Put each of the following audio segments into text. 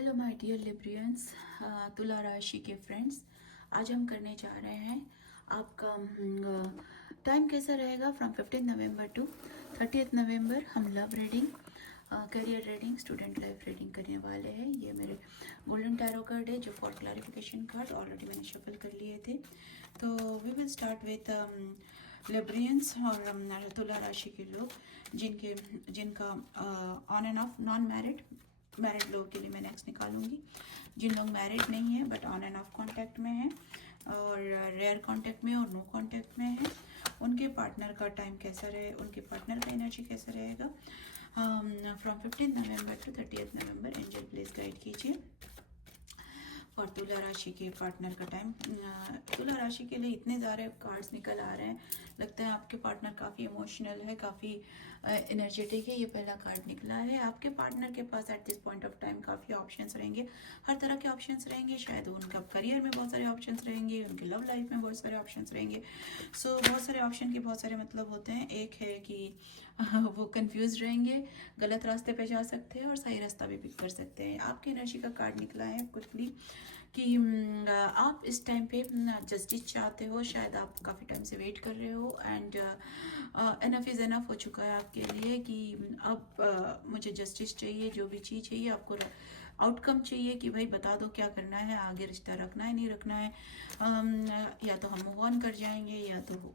Hello my dear लिब्रियंस, तुला राशि के फ्रेंड्स, आज हम करने जा रहे हैं आपका टाइम कैसा रहेगा फ्रॉम 15 नवंबर टू 30 नवंबर। हम love reading, career reading, student life reading करने वाले हैं। ये मेरे गोल्डन टैरो कार्ड है जो फॉर क्लैरिफिकेशन कार्ड ऑलरेडी मैंने शफल कर लिए थे। तो वी विल स्टार्ट विथ लिब्रियंस और तुला राशि के लोग जिनका on end of non married, married लोगों के लिए मैं नेक्स्ट निकालूंगी। जिन लोग मैरिड नहीं है but on end of contact में है और रेयर कांटेक्ट में और नो कांटेक्ट में है, उनके पार्टनर का टाइम कैसा रहे, उनके पार्टनर का एनर्जी कैसा रहेगा from 15 November to 30 November. Angel please guide कीजिए और तुला राशि के पार्टनर का टाइम। तुला राशि के लिए इतने सारे कार्ड्स निकल आ रहे हैं, लगता है आपके पार्टनर काफ़ी इमोशनल है, काफ़ी एनर्जेटिक है। ये पहला कार्ड निकला है। आपके पार्टनर के पास at this point of time काफ़ी ऑप्शंस रहेंगे, हर तरह के ऑप्शंस रहेंगे। शायद उनका करियर में बहुत सारे ऑप्शंस रहेंगे, उनके लव लाइफ में बहुत सारे ऑप्शंस रहेंगे। सो बहुत सारे ऑप्शन के बहुत सारे मतलब होते हैं। एक है कि वो कंफ्यूज रहेंगे, गलत रास्ते पे जा सकते हैं और सही रास्ता भी पिक कर सकते हैं। आपकी एनर्जी का कार्ड निकला है क्विकली कि आप इस टाइम पे जस्टिस चाहते हो। शायद आप काफ़ी टाइम से वेट कर रहे हो एंड एनफ इज़ एनफ हो चुका है आपके लिए कि अब मुझे जस्टिस चाहिए। जो भी चीज़ चाहिए आपको, आउटकम चाहिए कि भाई बता दो क्या करना है, आगे रिश्ता रखना है नहीं रखना है, या तो हम मूव ऑन कर जाएंगे या तो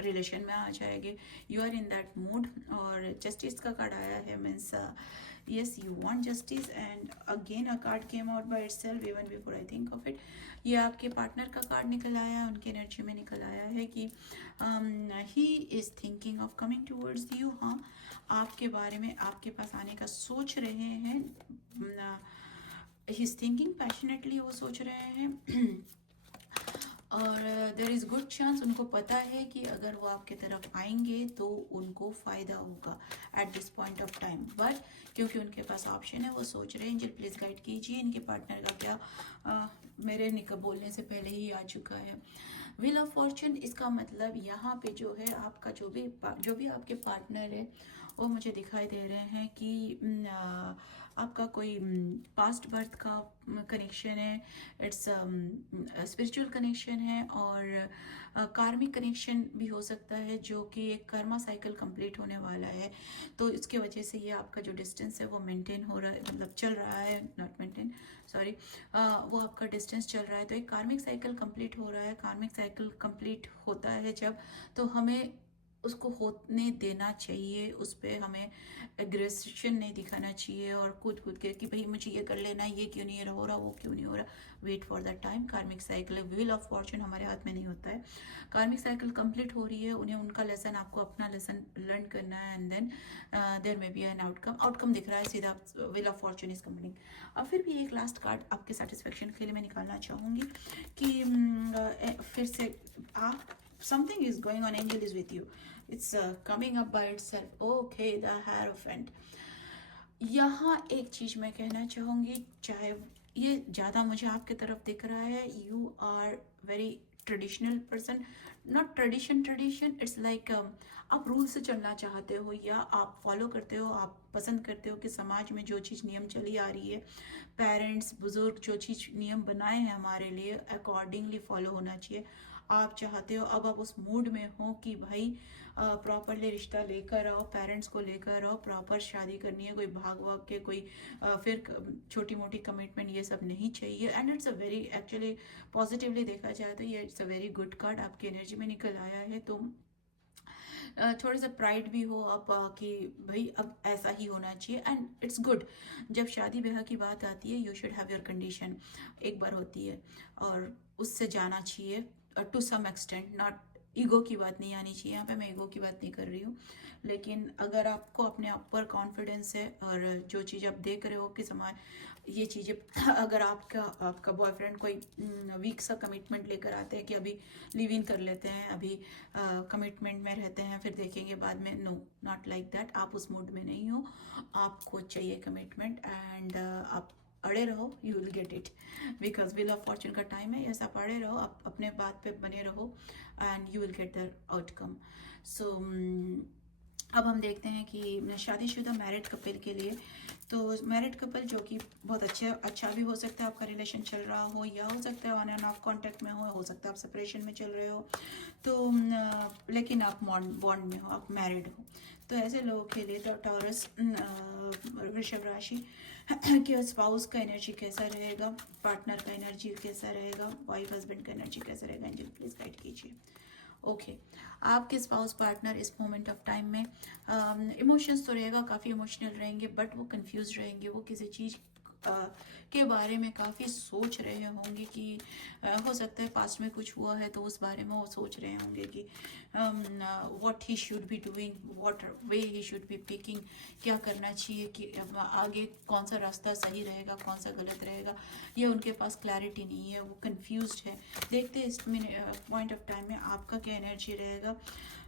रिलेशन में आ जाएंगे। You are in that mood. और जस्टिस का कार्ड आया है means yes, you want justice and again a card came out by itself even before I think of it. ये आपके पार्टनर का कार्ड निकल आया, उनकी एनर्जी में निकल आया है कि he is thinking of coming towards you। हाँ, आपके बारे में आपके पास आने का सोच रहे हैं। he is thinking passionately, वो सोच रहे हैं और देर इज़ गुड चांस, उनको पता है कि अगर वो आपके तरफ आएंगे तो उनको फ़ायदा होगा eight this point of time. But क्योंकि उनके पास ऑप्शन है, वो सोच रहे हैं। एंजल प्लीज़ गाइड कीजिए इनके पार्टनर का क्या मेरे बोलने से पहले ही आ चुका है। व्हील ऑफ फॉर्चून, इसका मतलब यहाँ पे जो है आपका जो भी आपके पार्टनर है वो मुझे दिखाई दे रहे हैं कि आपका कोई पास्ट बर्थ का कनेक्शन है, इट्स स्पिरिचुअल कनेक्शन है और कार्मिक कनेक्शन भी हो सकता है, जो कि एक कर्मा साइकिल कंप्लीट होने वाला है। तो इसके वजह से ये आपका जो डिस्टेंस है वो मेंटेन हो रहा है, मतलब चल रहा है, नॉट मेंटेन, सॉरी, वो आपका डिस्टेंस चल रहा है। तो एक कार्मिक साइकिल कंप्लीट हो रहा है। कार्मिक साइकिल कंप्लीट होता है जब, तो हमें उसको होने देना चाहिए, उस पर हमें एग्रेशन नहीं दिखाना चाहिए और कूद कूद के कि भाई मुझे ये कर लेना है, ये क्यों नहीं हो रहा, वो क्यों नहीं हो रहा। Wait for the time. Karmic cycle, wheel of fortune हमारे हाथ में नहीं होता है। कार्मिक साइकिल कंप्लीट हो रही है, उन्हें उनका लेसन, आपको अपना लेसन लर्न करना है and then there may be an outcome दिख रहा है सीधा। Wheel of fortune is complete. अब फिर भी एक लास्ट कार्ड आपके सेटिस्फेक्शन के लिए मैं निकालना चाहूँगी कि फिर से आप something is going on, angel is with you, it's coming up by itself। okay, the Hierophant। यहाँ एक चीज मैं कहना चाहूंगी, चाहे ये ज्यादा मुझे आपके तरफ दिख रहा है, you are very traditional person. Not tradition, it's like आप रूल से चलना चाहते हो या आप फॉलो करते हो, आप पसंद करते हो कि समाज में जो चीज़ नियम चली आ रही है, पेरेंट्स बुजुर्ग जो चीज़ नियम बनाए हैं हमारे लिए, अकॉर्डिंगली फॉलो होना चाहिए। आप चाहते हो, अब आप उस मूड में हो कि भाई प्रॉपरली रिश्ता लेकर आओ, पेरेंट्स को लेकर आओ, प्रॉपर शादी करनी है, कोई भाग भाग के कोई फिर छोटी मोटी कमिटमेंट ये सब नहीं चाहिए। And it's a very, actually positively देखा जाए तो ये it's a very good card आपकी एनर्जी में निकल आया है। तो थोड़ा सा प्राइड भी हो आप कि भाई अब ऐसा ही होना चाहिए एंड इट्स गुड। जब शादी ब्याह की बात आती है, you should have your condition, एक बार होती है और उससे जाना चाहिए to some extent. Not ego की बात नहीं आनी चाहिए यहाँ पे, मैं ईगो की बात नहीं कर रही हूँ, लेकिन अगर आपको अपने आप पर कॉन्फिडेंस है और जो चीज़ आप देख रहे हो कि समाज ये चीज़ें, अगर आपका बॉयफ्रेंड कोई वीक सा कमिटमेंट लेकर आते हैं कि अभी लिव इन कर लेते हैं, अभी कमिटमेंट में रहते हैं, फिर देखेंगे बाद में, नो, नॉट लाइक दैट। आप उस मूड में नहीं हो, आपको चाहिए कमिटमेंट एंड आप अड़े रहो, you will get it, because wheel of fortune का टाइम है। यस, आप अड़े रहो, आप अपने बात पे बने रहो and you will get the outcome. So अब हम देखते हैं कि शादीशुदा मैरिड कपल के लिए, तो मैरिड कपल जो कि बहुत अच्छा भी हो सकता है, आपका रिलेशन चल रहा हो, या हो सकता है ऑन एंड ऑफ कॉन्टैक्ट में हो सकता है आप सेपरेशन में चल रहे हो, तो लेकिन आप बॉन्ड में हो, आप मैरिड हो। तो ऐसे लोगों के लिए तो टॉरस वृषभ राशि के स्पाउस का एनर्जी कैसा रहेगा, पार्टनर का एनर्जी कैसा रहेगा, वाइफ हस्बैंड का एनर्जी कैसा रहेगा, एंजल प्लीज गाइड कीजिए। ओके आपके स्पाउस पार्टनर इस मोमेंट ऑफ टाइम में इमोशंस तो रहेगा, काफ़ी इमोशनल रहेंगे, बट वो कंफ्यूज रहेंगे, वो किसी चीज़ के बारे में काफ़ी सोच रहे होंगे कि हो सकता है पास्ट में कुछ हुआ है तो उस बारे में वो सोच रहे होंगे कि what he should be doing, what way he should be picking, क्या करना चाहिए, कि आगे कौन सा रास्ता सही रहेगा, कौन सा गलत रहेगा, ये उनके पास क्लैरिटी नहीं है, वो कंफ्यूज्ड है। देखते हैं इस पॉइंट ऑफ टाइम में आपका क्या एनर्जी रहेगा,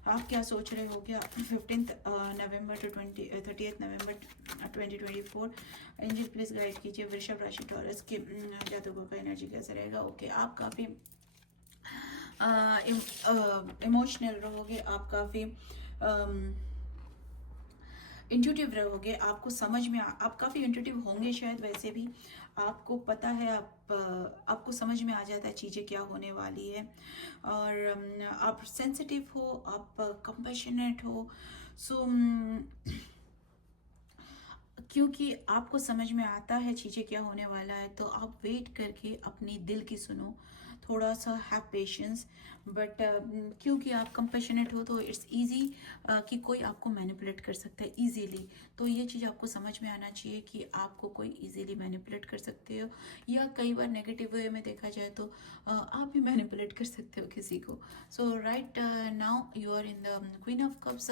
आप क्या सोच रहे हो क्या 15 नवंबर टू 30 नवंबर 2024। एंजल प्लीज गाइड कीजिए वृषभ राशि टॉरस के जातकों का एनर्जी कैसा रहेगा। ओके आप काफ़ी इमोशनल रहोगे, आप काफ़ी इंट्यूटिव रहोगे, आपको समझ में आप काफ़ी इंट्यूटिव होंगे शायद, वैसे भी आपको पता है, आपको समझ में आ जाता है चीज़ें क्या होने वाली है, और आप सेंसिटिव हो, आप कंपैशनेट हो। सो क्योंकि आपको समझ में आता है चीज़ें क्या होने वाला है, तो आप वेट करके अपनी दिल की सुनो, थोड़ा सा हैव पेशेंस, बट क्योंकि आप कंपेशनेट हो तो इट्स इजी कि कोई आपको मैनिपुलेट कर सकता है इजीली। तो ये चीज़ आपको समझ में आना चाहिए कि आपको कोई इजीली मैनिपुलेट कर सकते हो, या कई बार नेगेटिव वे में देखा जाए तो आप भी मैनिपुलेट कर सकते हो किसी को। So right now you are in the queen of cups,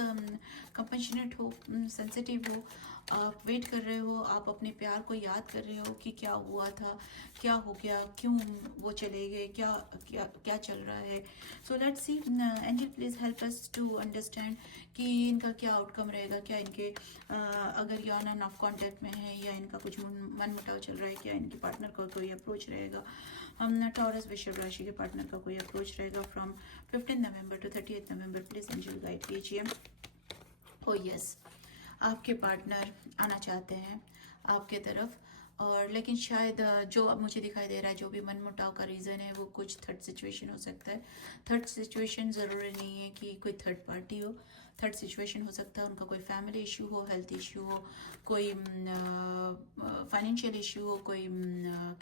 compassionate हो, सेंसिटिव हो, आप वेट कर रहे हो, आप अपने प्यार को याद कर रहे हो कि क्या हुआ था, क्या हो गया, क्यों वो चले गए, क्या क्या क्या चल रहा है। So let's see angel please help us to understand कि इनका क्या आउटकम रहेगा, क्या इनके अगर ये ऑन एंड ऑफ कॉन्टैक्ट में है, या इनका कुछ मन मुटाव चल रहा है, क्या इनके पार्टनर का कोई अप्रोच रहेगा, हम टॉरस वृषभ राशि के पार्टनर का कोई अप्रोच रहेगा from 15 November to 30 November. Please angel guide कीजिए। ओ यस आपके पार्टनर आना चाहते हैं आपके तरफ, और लेकिन शायद जो अब मुझे दिखाई दे रहा है, जो भी मनमुटाव का रीज़न है वो कुछ थर्ड सिचुएशन हो सकता है। थर्ड सिचुएशन ज़रूरी नहीं है कि कोई थर्ड पार्टी हो, थर्ड सिचुएशन हो सकता है उनका कोई फैमिली इशू हो, हेल्थ इशू हो, कोई फाइनेंशियल इशू हो, कोई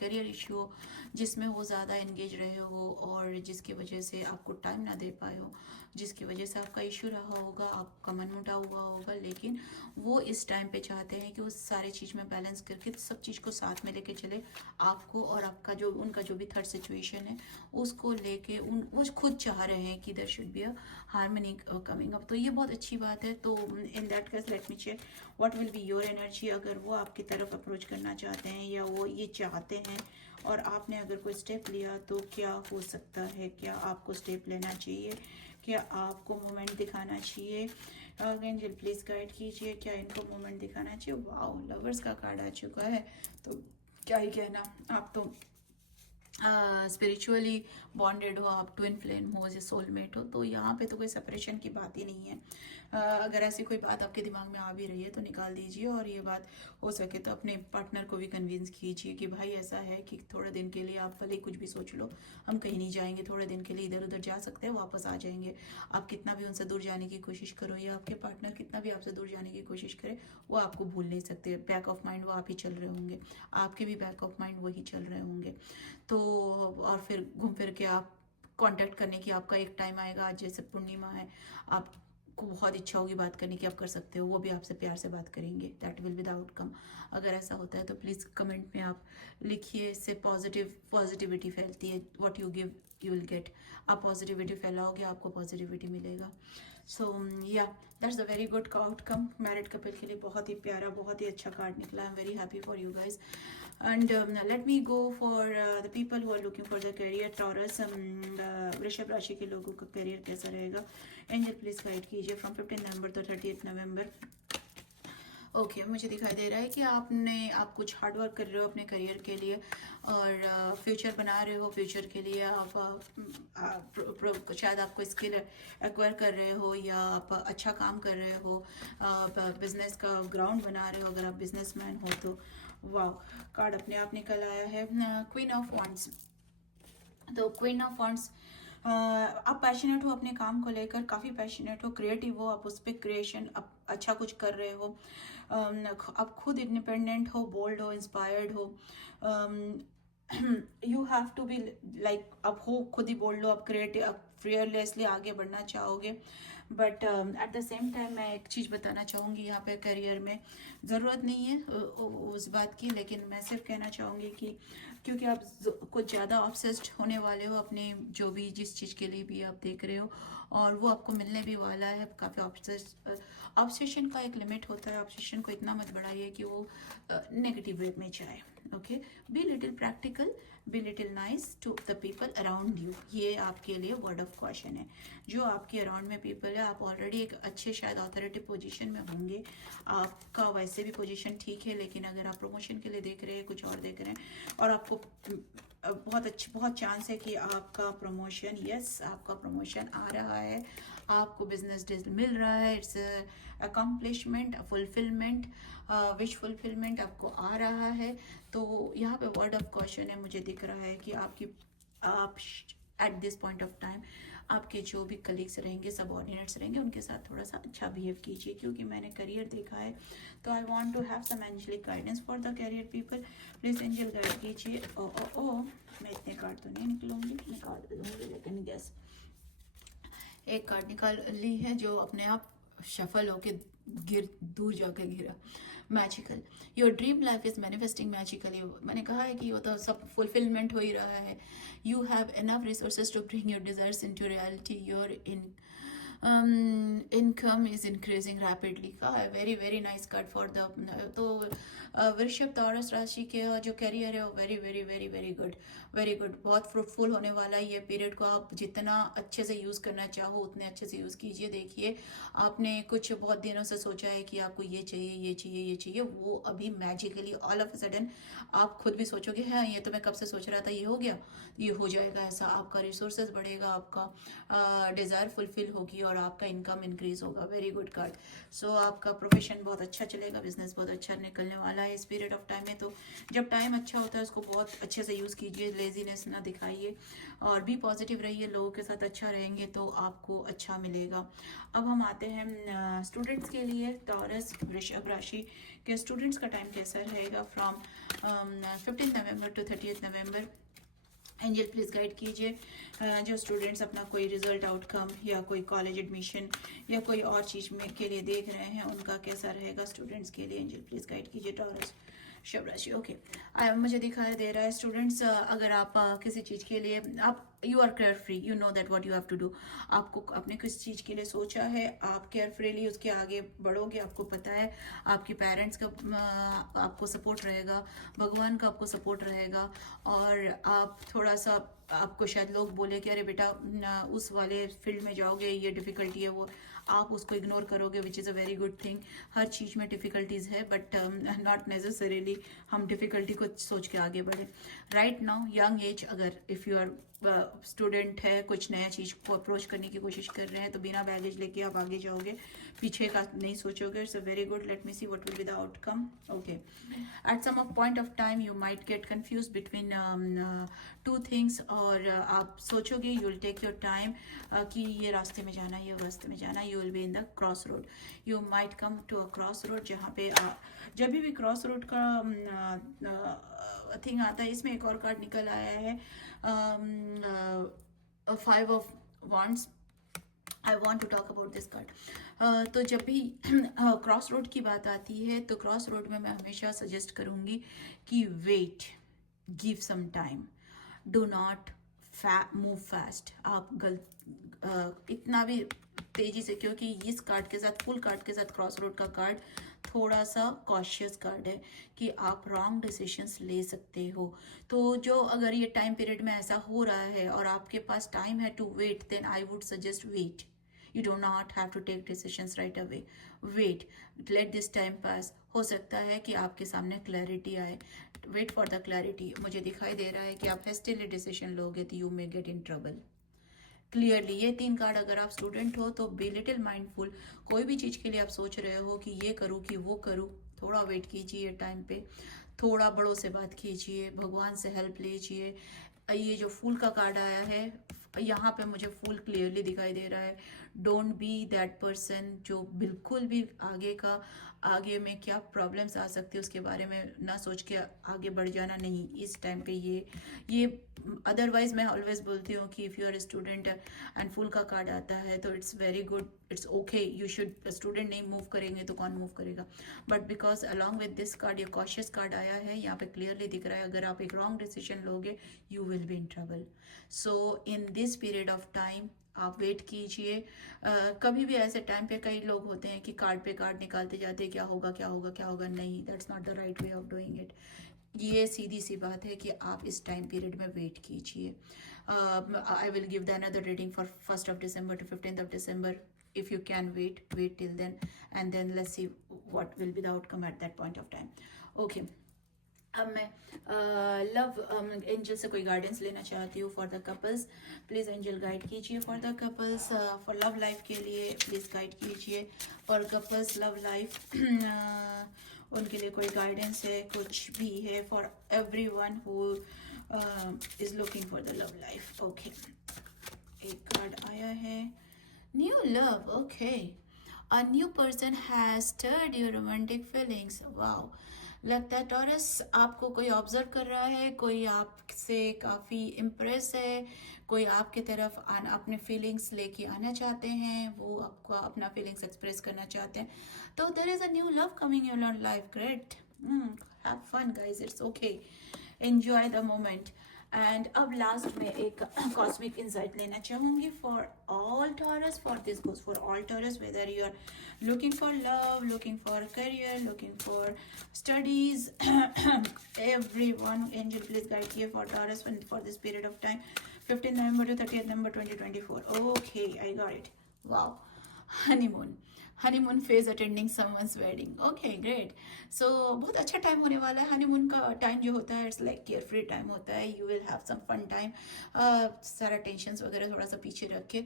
करियर इशू हो जिसमें वो ज़्यादा एंगेज रहे हो, और जिसकी वजह से आपको टाइम ना दे पाए हो, जिसकी वजह से आपका इशू रहा होगा, आपका मनमुटाव हुआ होगा, लेकिन वो इस टाइम पे चाहते हैं कि उस सारी चीज़ में बैलेंस करके सब चीज़ को साथ में लेके चले, आपको और आपका जो उनका जो भी थर्ड सिचुएशन है उसको लेके वो खुद चाह रहे हैं कि there should be a harmony coming up. तो ये बहुत अच्छी बात है। तो in that case let me check what will be your energy, अगर वो आपकी तरफ अप्रोच करना चाहते हैं या वो ये चाहते हैं और आपने अगर कोई स्टेप लिया तो क्या हो सकता है, क्या आपको स्टेप लेना चाहिए, क्या आपको मोमेंट दिखाना चाहिए। एंजल प्लीज गाइड कीजिए, क्या इनको मोमेंट दिखाना चाहिए। वाओ लवर्स का कार्ड आ चुका है, तो क्या ही कहना, आप तो स्पिरिचुअली बॉन्डेड हो, आप ट्विन फ्लेम हो, जैसे सोलमेट हो, तो यहाँ पे तो कोई सेपरेशन की बात ही नहीं है। अगर ऐसी कोई बात आपके दिमाग में आ भी रही है तो निकाल दीजिए, और ये बात हो सके तो अपने पार्टनर को भी कन्विंस कीजिए कि भाई ऐसा है कि थोड़े दिन के लिए आप भले कुछ भी सोच लो, हम कहीं नहीं जाएंगे, थोड़े दिन के लिए इधर उधर जा सकते हैं, वापस आ जाएंगे। आप कितना भी उनसे दूर जाने की कोशिश करो, या आपके पार्टनर कितना भी आपसे दूर जाने की कोशिश करे, वो आपको भूल नहीं सकते। बैक ऑफ माइंड वो आप ही चल रहे होंगे, आपके भी बैक ऑफ माइंड वही चल रहे होंगे। तो और फिर घूम फिर के आप कांटेक्ट करने की आपका एक टाइम आएगा, आज जैसे पूर्णिमा है, आपको बहुत इच्छा होगी बात करने की, आप कर सकते हो, वो भी आपसे प्यार से बात करेंगे, that will be the outcome. अगर ऐसा होता है तो प्लीज़ कमेंट में आप लिखिए, इससे पॉजिटिविटी फैलती है, what you give you will gate. आप पॉजिटिविटी फैलाओगे, आपको पॉजिटिविटी मिलेगा। सो या that's the very good outcome. Married couple के लिए बहुत ही प्यारा, बहुत ही अच्छा कार्ड निकला। I am very happy for you guys. And let me go for the people who are looking for the career, Taurus, वृषभ राशि के लोगों का करियर कैसा रहेगा। एंजल प्लीज गाइड कीजिए फ्रॉम 15 नवंबर तो 30 नवंबर। ओके मुझे दिखाई दे रहा है कि आप कुछ हार्ड वर्क कर रहे हो अपने करियर के लिए और फ्यूचर बना रहे हो। फ्यूचर के लिए शायद आप कोई स्किल एक्वायर कर रहे हो या आप अच्छा काम कर रहे हो, बिजनेस का ग्राउंड बना रहे हो। अगर आप बिजनेसमैन हो तो वाह, कार्ड अपने आप निकल आया है, क्वीन ऑफ वॉन्ड्स। तो क्वीन ऑफ वॉन्ड्स, आप पैशनेट हो अपने काम को लेकर, काफ़ी पैशनेट हो, क्रिएटिव हो, आप उस पर क्रिएशन आप अच्छा कुछ कर रहे हो। आप खुद इंडिपेंडेंट हो, बोल्ड हो, इंस्पायर्ड हो। You have to be like, आप हो खुद ही बोल्ड हो, आप क्रिएटिव, आप फियरलेसली आगे बढ़ना चाहोगे। But at the same time मैं एक चीज़ बताना चाहूँगी यहाँ पे, करियर में ज़रूरत नहीं है उस बात की, लेकिन मैं सिर्फ कहना चाहूँगी कि क्योंकि आप कुछ ज़्यादा ऑब्सेस्ड होने वाले हो अपने जो भी जिस चीज़ के लिए भी आप देख रहे हो, और वो आपको मिलने भी वाला है। काफ़ी ऑब्सेशन का एक लिमिट होता है, ऑब्सेशन को इतना मत बढ़ाइए कि वो नेगेटिव वे में जाए। Okay, be little practical, be little nice to the people around you. ये आपके लिए वर्ड ऑफ कॉशन है। जो आपके अराउंड में पीपल है, आप ऑलरेडी एक अच्छे शायद अथॉरिटी पोजीशन में होंगे, आपका वैसे भी पोजीशन ठीक है, लेकिन अगर आप प्रमोशन के लिए देख रहे हैं, कुछ और देख रहे हैं, और आपको बहुत चांस है कि आपका प्रमोशन, यस आपका प्रमोशन आ रहा है, आपको बिजनेस डील मिल रहा है, it's accomplishment, fulfilment, wish fulfilment आपको आ रहा है। तो यहाँ पे वर्ड ऑफ क्वेश्चन है, मुझे दिख रहा है कि आप eight this point of time आपके जो भी कलीग्स रहेंगे, सबऑर्डिनेट्स रहेंगे, उनके साथ थोड़ा सा अच्छा बिहेव कीजिए, क्योंकि मैंने करियर देखा है। तो I want to have some angelic guidance for the career people, please angel guide कीजिए। ओ मैं इतने कार्ड तो नहीं निकलूंगी, निकाल दूंगी, लेकिन गैस एक कार्ड निकाल ली है जो अपने आप शफल होके दूर जाकर गिरा। Magical, your dream life is manifesting magically. मैंने कहा है कि वो तो सब फुलफिलमेंट हो ही रहा है। You have enough resources to bring your desires into reality. Your income is increasing rapidly. का है very very nice card for the, तो वृषभ टॉरस राशि के जो करियर है वो very very very very good, very good, बहुत फ्रूटफुल होने वाला है। ये पीरियड को आप जितना अच्छे से यूज़ करना चाहो उतने अच्छे से यूज़ कीजिए। देखिए, आपने कुछ बहुत दिनों से सोचा है कि आपको ये चाहिए, ये चाहिए, ये चाहिए, वो अभी magically all of a sudden आप खुद भी सोचोगे, हाँ ये तो मैं कब से सोच रहा था, ये हो गया, ये हो जाएगा। ऐसा आपका रिसोर्सेज बढ़ेगा, आपका डिज़ायर फुलफिल होगी और आपका इनकम इंक्रीज होगा। Very good card. सो आपका प्रोफेशन बहुत अच्छा चलेगा, बिजनेस बहुत अच्छा निकलने वाला है इस पीरियड ऑफ टाइम में। तो जब टाइम अच्छा होता है उसको बहुत अच्छे से यूज़ कीजिए, लेजीनेस ना दिखाइए और भी पॉजिटिव रहिए, लोगों के साथ अच्छा रहेंगे तो आपको अच्छा मिलेगा। अब हम आते हैं स्टूडेंट्स के लिए। टॉरस वृषभ राशि के स्टूडेंट्स का टाइम कैसा रहेगा from 15 November to 30 November. Angel please guide कीजिए। जो स्टूडेंट्स अपना कोई रिजल्ट आउटकम या कोई कॉलेज एडमिशन या कोई और चीज़ में के लिए देख रहे हैं, उनका कैसा रहेगा स्टूडेंट्स के लिए। एंजल प्लीज गाइड कीजिए टॉरस वृषभ राशि। ओके, मुझे दिखाई दे रहा है स्टूडेंट्स, अगर आप किसी चीज़ के लिए आप you are carefree, you know that what you have to do. आपको अपने किस चीज़ के लिए सोचा है, आप केयर फ्रीली उसके आगे बढ़ोगे। आपको पता है आपके पेरेंट्स का आपको सपोर्ट रहेगा, भगवान का आपको सपोर्ट रहेगा, और आप थोड़ा सा, आपको शायद लोग बोले कि अरे बेटा उस वाले फील्ड में जाओगे, ये डिफ़िकल्टी है, वो आप उसको इग्नोर करोगे, which is a very good thing. हर चीज़ में डिफ़िकल्टीज़ है, बट नॉट नेसेसरीली हम डिफ़िकल्टी को सोच के आगे बढ़े। राइट नाउ यंग एज, अगर इफ़ यू आर स्टूडेंट है, कुछ नया चीज़ को अप्रोच करने की कोशिश कर रहे हैं, तो बिना बैगेज लेके आप आगे जाओगे, पीछे का नहीं सोचोगे। It's a very good. Let me see what will be the outcome. Okay, at some of point of time you might get confuse between two things, और आप सोचोगे, you will take your time कि ये रास्ते में जाना, ये रास्ते में जाना। You will be in the cross road, you might come to a cross road, जहाँ पे जब भी क्रॉस रोड का थिंग आता है। इसमें एक और कार्ड निकल आया है, 5 of wands. I want to talk about this card. तो जब भी क्रॉस रोड की बात आती है, तो क्रॉस रोड में मैं हमेशा सजेस्ट करूँगी कि wait, give some time, do not move fast. आप इतना भी तेजी से, क्योंकि इस कार्ड के साथ, फुल कार्ड के साथ क्रॉस रोड का कार्ड थोड़ा सा कॉशियस कार्ड है कि आप रॉन्ग डिसीजंस ले सकते हो। तो जो अगर ये टाइम पीरियड में ऐसा हो रहा है और आपके पास टाइम है to wait, then I would suggest wait. You do not have to take decisions right away. Wait, let this time pass. हो सकता है कि आपके सामने क्लैरिटी आए। Wait for the clarity. मुझे दिखाई दे रहा है कि आप हेस्टिली डिसीजन लोगे तो you may get in trouble. Clearly ये 3 कार्ड, अगर आप स्टूडेंट हो तो बी लिटिल माइंडफुल। कोई भी चीज़ के लिए आप सोच रहे हो कि ये करूँ कि वो करूँ, थोड़ा वेट कीजिए टाइम पे, थोड़ा बड़ों से बात कीजिए, भगवान से हेल्प लीजिए। ये जो फूल का कार्ड आया है, यहाँ पे मुझे फूल क्लियरली दिखाई दे रहा है। डोंट बी दैट पर्सन जो बिल्कुल भी आगे में क्या प्रॉब्लम्स आ सकती है उसके बारे में ना सोच के आगे बढ़ जाना नहीं इस टाइम पे। ये अदरवाइज मैं ऑलवेज बोलती हूँ कि if you are student and fool का कार्ड आता है तो it's very good, it's okay, you should. Student नहीं मूव करेंगे तो कौन मूव करेगा, but because along with this card ये कॉशियस कार्ड आया है, यहाँ पे क्लियरली दिख रहा है अगर आप एक रॉन्ग डिसीजन लोगे you will be in trouble. So in this period of time आप वेट कीजिए। कभी भी ऐसे टाइम पे कई लोग होते हैं कि कार्ड पे कार्ड निकालते जाते हैं, क्या होगा क्या होगा क्या होगा। नहीं, that's not the right way of doing it. ये सीधी सी बात है कि आप इस टाइम पीरियड में वेट कीजिए। I will give the another reading for 1st of December to 15th of December. If you can wait till then, and then let's see what will be the outcome at that point of time. Okay. अब मैं love angel से कोई guidance लेना चाहती हूँ for the couples. Please angel guide कीजिए for the couples, for love life के लिए प्लीज़ गाइड कीजिए फॉर कपल्स लव लाइफ। उनके लिए कोई गाइडेंस है, कुछ भी है for everyone who is looking for the love life. Okay, एक कार्ड आया है, new love. Okay, a new person has stirred your romantic feelings. Wow, लगता है टॉरस आपको कोई ऑब्जर्व कर रहा है, कोई आपसे काफ़ी इम्प्रेस है, कोई आपके तरफ अपने फीलिंग्स लेके आना चाहते हैं, वो आपको अपना फीलिंग्स एक्सप्रेस करना चाहते हैं। तो there is a new love coming in your life. Great, have fun guys, it's okay, enjoy the moment. And अब लास्ट में एक कॉस्मिक इंसाइट लेना चाहूँगी for all Taurus. For this goes for all Taurus, whether you are looking for love, looking for career, looking for studies, everyone, angel please guide here for Taurus for this period of time, 15th November to 30th November 2024. Okay, I got it. Wow. Honeymoon phase attending someone's wedding. Okay, great. So बहुत अच्छा time होने वाला है। Honeymoon का time जो होता है it's like carefree time होता है। You will have some fun time, सारा टेंशन्स वगैरह थोड़ा सा पीछे रख के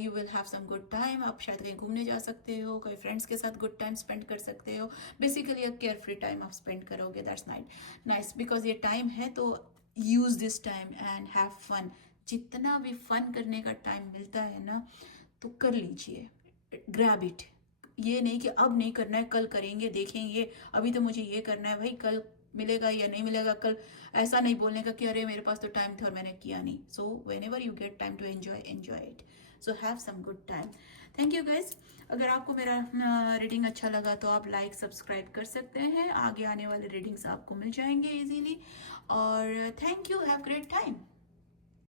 you will have some good time. आप शायद कहीं घूमने जा सकते हो, कोई फ्रेंड्स के साथ गुड टाइम स्पेंड कर सकते हो। बेसिकली एक केयर फ्री टाइम आप स्पेंड करोगे। दैट्स नाइस बिकॉज ये टाइम है तो use this time and have fun. जितना भी फन करने का टाइम मिलता है ना तो कर लीजिए, ग्रैब इट। ये नहीं कि अब नहीं करना है, कल करेंगे, देखेंगे, अभी तो मुझे ये करना है। भाई कल मिलेगा या नहीं मिलेगा, कल ऐसा नहीं बोलने का कि अरे मेरे पास तो टाइम था और मैंने किया नहीं। So whenever you get time to enjoy it. So have some good time. Thank you guys. अगर आपको मेरा रीडिंग अच्छा लगा तो आप लाइक सब्सक्राइब कर सकते हैं, आगे आने वाले रीडिंग्स आपको मिल जाएंगे इजीली। और thank you, have great time.